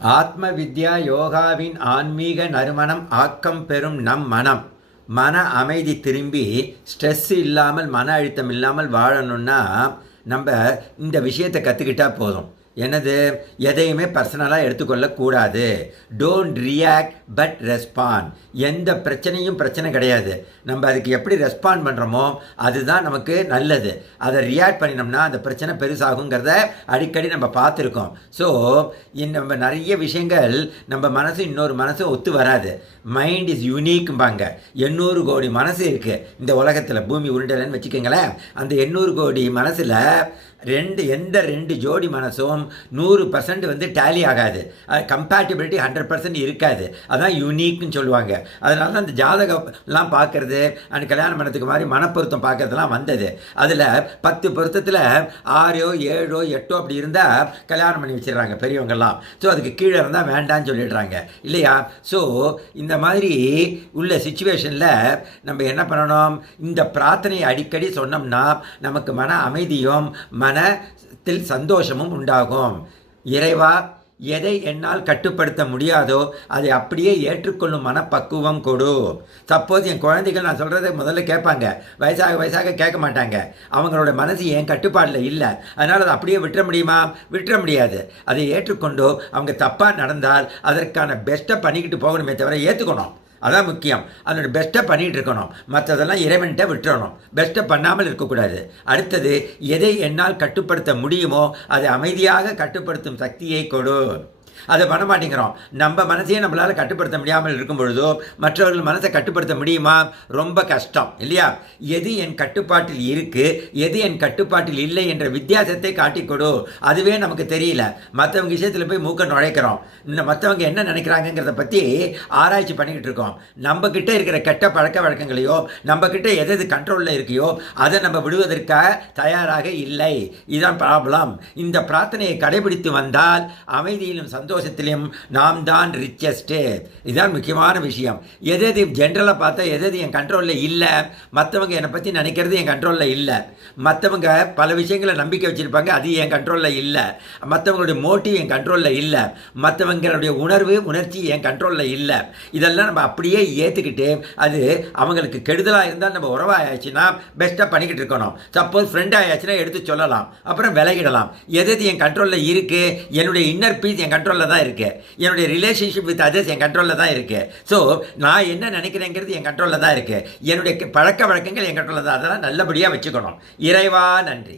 ஆத்ம வித்யா யோகாவின் ஆன்மீக நறுமணம் ஆக்கம் பெறும் நம் மனம். மன அமைதி திரும்பி ஸ்ட்ரெஸ் இல்லாமல் மன அழுத்தம் இல்லாமல் வாழணும்னா நம்ம இந்த விஷயத்தை கற்றுக்கிட்டா போதும். என்னது? எதையுமே பர்சனலாக எடுத்துக்கொள்ளக்கூடாது. டோன்ட் ரியாக்ட் பட் ரெஸ்பாண்ட் எந்த பிரச்சனையும் பிரச்சனை கிடையாது. நம்ம அதுக்கு எப்படி ரெஸ்பாண்ட் பண்ணுறோமோ அதுதான் நமக்கு நல்லது. அதை ரியாக்ட் பண்ணினோம்னா அந்த பிரச்சனை பெருசாகுங்கிறத அடிக்கடி நம்ம பார்த்துருக்கோம். ஸோ நம்ம நிறைய விஷயங்கள் நம்ம மனசு இன்னொரு மனசு ஒத்து வராது. மைண்ட் இஸ் யூனிக்கும்பாங்க எண்ணூறு கோடி மனசு இருக்குது இந்த உலகத்தில். பூமி உருண்டலைன்னு வச்சுக்கோங்களேன். அந்த எண்ணூறு கோடி மனசில் ரெண்டு எந்த ரெண்டு ஜோடி மனசும் நூறு பர்சன்ட் வந்து டேலி ஆகாது. அது கம்பேட்டிபிலிட்டி ஹண்ட்ரட் பர்சன்ட் இருக்காது. அதான் யூனிக்னு சொல்லுவாங்க. அதனால தான் அந்த ஜாதகம்லாம் பார்க்குறது அண்ட் கல்யாணம் பண்ணதுக்கு மாதிரி மனப்பொருத்தம் பார்க்கறதுலாம் வந்தது. அதில் பத்து பொருத்தத்தில் ஆறோ ஏழோ எட்டோ அப்படி இருந்தால் கல்யாணம் பண்ணி வச்சிடுறாங்க பெரியவங்கெல்லாம். ஸோ அதுக்கு கீழே இருந்தால் வேண்டான்னு சொல்லிடுறாங்க. இல்லையா? ஸோ இந்த மாதிரி உள்ள சுச்சுவேஷனில் நம்ம என்ன பண்ணணும்? இந்த பிரார்த்தனையை அடிக்கடி சொன்னோம்னா நமக்கு மன அமைதியும் மனத்தில் சந்தோஷமும் உண்டாகும். இறைவா எதை என்னால் கட்டுப்படுத்த முடியாதோ அதை அப்படியே ஏற்றுக்கொள்ளும் மனப்பக்குவம் கொடு. சப்போஸ் என் குழந்தைகள் நான் சொல்கிறத முதல்ல கேட்பாங்க. வயசாக வயசாக கேட்க மாட்டாங்க. அவங்களோட மனசு என் கட்டுப்பாடில் இல்லை. அதனால் அதை அப்படியே விட்டுற முடியுமா? விட்டுற முடியாது. அதை ஏற்றுக்கொண்டு அவங்க தப்பாக நடந்தால் அதற்கான பெஸ்ட்டை பண்ணிக்கிட்டு போகணுமே தவிர ஏற்றுக்கணும் அதான் முக்கியம். அதனோட பெஸ்ட்டை பண்ணிகிட்டு இருக்கணும். மற்றதெல்லாம் இறைவன்கிட்ட விட்டுறணும். பெஸ்ட்டை பண்ணாமல் இருக்கக்கூடாது. அடுத்தது எதை என்னால் கட்டுப்படுத்த முடியுமோ அதை அமைதியாக கட்டுப்படுத்தும் சக்தியை கொடு. அதை பண்ண மாட்டேங்கிறோம். நம்ம மனசையே நம்மளால் கட்டுப்படுத்த முடியாமல் இருக்கும் பொழுதோ மற்றவர்கள் மனசை கட்டுப்படுத்த முடியுமா? ரொம்ப கஷ்டம் இல்லையா? எது என் கட்டுப்பாட்டில் இருக்குது எது என் கட்டுப்பாட்டில் இல்லை என்ற வித்தியாசத்தை காட்டிக் கொடு அதுவே நமக்கு தெரியல. மற்றவங்க விஷயத்தில் போய் மூக்க நுழைக்கிறோம். இந்த மற்றவங்க என்ன நினைக்கிறாங்கிறத பற்றி ஆராய்ச்சி பண்ணிக்கிட்டு இருக்கோம். நம்ம கிட்ட இருக்கிற கெட்ட பழக்க வழக்கங்களையோ நம்ம கிட்ட எது எது கண்ட்ரோலில் இருக்கையோ அதை நம்ம விடுவதற்காக தயாராக இல்லை. இதுதான் ப்ராப்ளம் இந்த பிரார்த்தனையை கடைபிடித்து வந்தால் அமைதியிலும் சந்தோஷத்திலையும் நாம் தான் ரிச்சஸ்ட்டு இதுதான் முக்கியமான விஷயம். எது எது ஜென்ரலாக பார்த்தா எது எது என் கண்ட்ரோலில் இல்லை? மற்றவங்க என்னை பற்றி நினைக்கிறது என் கண்ட்ரோலில் இல்லை. மற்றவங்க பல விஷயங்களை நம்பிக்கை வச்சுருப்பாங்க அது என் கண்ட்ரோலில் இல்லை. மற்றவங்களுடைய மோட்டிவ் என் கண்ட்ரோலில் இல்லை. மற்றவங்களுடைய உணர்வு உணர்ச்சி என் கண்ட்ரோலில் இல்லை. இதெல்லாம் நம்ம அப்படியே ஏற்றுக்கிட்டு அது அவங்களுக்கு கெடுதலாக இருந்தால் நம்ம உறவாயாச்சுன்னா பெஸ்ட்டாக பண்ணிக்கிட்டு இருக்கணும். சப்போஸ் ஃப்ரெண்ட் ஆயாச்சுன்னா எடுத்து சொல்லலாம். அப்புறம் விலகிடலாம். எது எது என் கண்ட்ரோலில் இருக்குது என்னுடைய இன்னர் பீஸ் என் கண்ட்ரோல் கண்ட்ரோலில் தான் இருக்குது என்னுடைய ரிலேஷன்ஷிப் வித் அதர்ஸ் என் கண்ட்ரோலில் தான் இருக்குது ஸோ நான் என்ன நினைக்கிறேங்கிறது என் கண்ட்ரோலில் தான் இருக்குது என்னுடைய பழக்க வழக்கங்கள் என் கண்ட்ரோலில் தான். அதெல்லாம் நல்லபடியாக வச்சுக்கணும். இறைவா நன்றி.